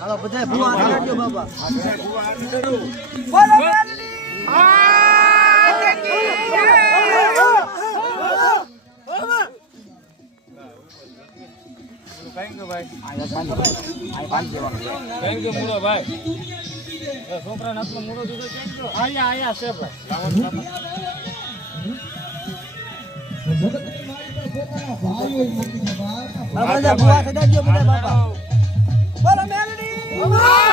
હાલો બધા ભૂવા આડ્યો બાબા બોલો થેન્ક યુ ભાઈ થેન્ક યુ મુરો ભાઈ છોકરાને આટલો મુરો દીધો કેમ છો આયા છે ભાઈ બધા ભૂવા આડ્યો બધા બાબા બોલો મેલડી